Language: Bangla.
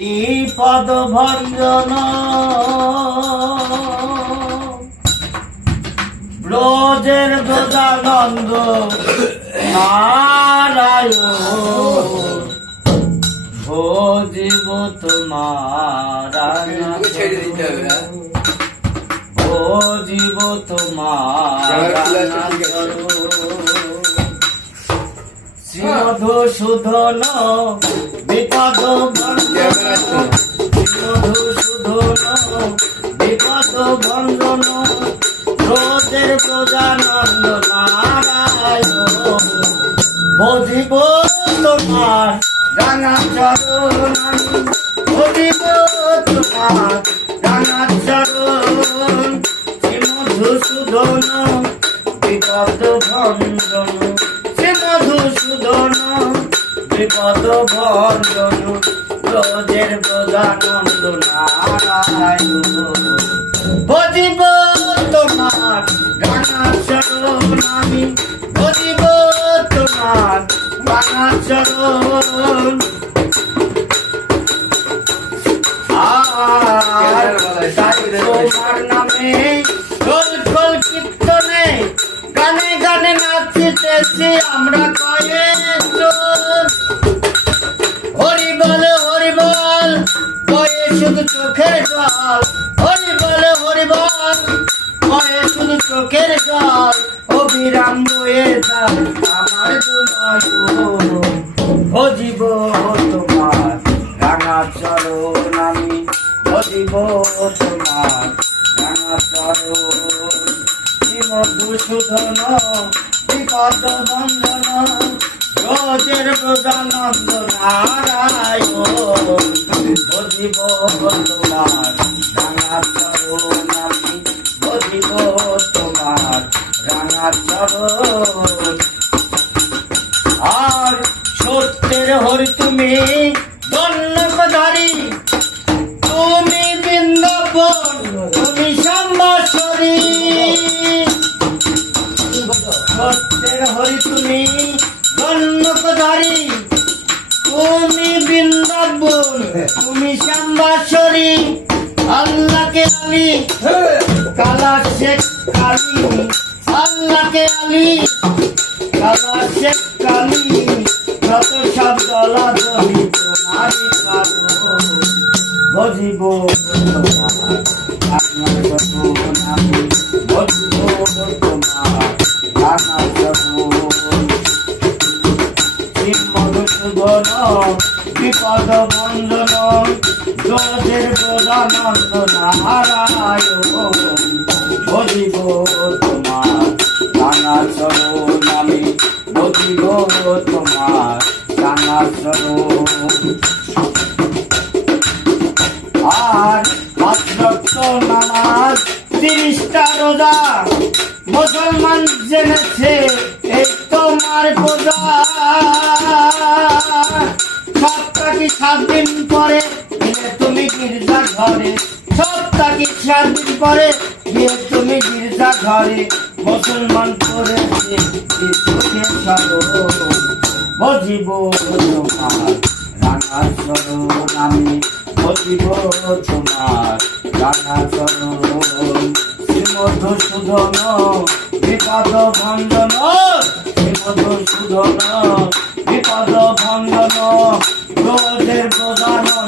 এই পদ ভঞ্জন। ব্রজের গজানন্দ নারায়ণ। ভোজিব তোমার? ভোজিব তোমার শ্রীমধুসূদন বিপদ ভঞ্জন মধুসূদন বিপদ ভঞ্জন রোজের প্রজানন্দ নারায়ণ। বুঝিব তোমার রাঙা চরণ বুঝিব তোমার রাঙা চরণ শ্রী মধুসূদন বিপদ মধুসূদন বিপদ ভঞ্জন রোজের প্রজানন্দ নারায়ণ। বুঝিব তোমার আমি বুঝিব তোমার তোমার নামে গোল গোল কীর্তনে গানে গানে নাচিতেছি আমরা কয়েকজন শুধু চোখের জল, হরি বল হরি বল। কয়ে শুধু চোখের জল, অবিরাম বয়ে যায় আমার দুনয়ন ভজিব তোমার রাঙা চরণ আমি ভজিব তোমার রাঙা চরণ। মধুসূদন বিপদ ভঞ্জন রোজের প্রজানন্দ নারায়ণ। ভজিব তোমার রাঙা চরণ আমি চরণ। আর সত্যের হরি তুমি ধন্য তুমি তুমি শ্যামবাসরী আল্লাহকে আলী কালা শেখ কালী, আল্লাহকে আলী কালা শেখ কালী, যত সব দলা দলিত নারী কালো ভজিব তোমার আপনার যত নামে বিপদ ভঞ্জন জোদের প্রদানন্দ নারায়ণ ভজিব তোমার রানা চরণ আমি ভজিব তোমার রানা চরণ আর পাঁচরক্ত নামাজ, তিরিশটা রোজা, মুসলমান জেনেছে। ঘরে, সপ্তাহ কি সাত দিন পরে গিয়ে তুমি গির্জা ঘরে। মুসলমান করেছে সুখের সাগর ভজিব তোমার রাঙা চরণ আমি ভজিব তোমার রাঙা চরণ। শ্রীমধুসূদন, বিপদ ভঞ্জন, শ্রীমধুসূদন, বিপদ ভঞ্জন রোজের প্রধানন্দ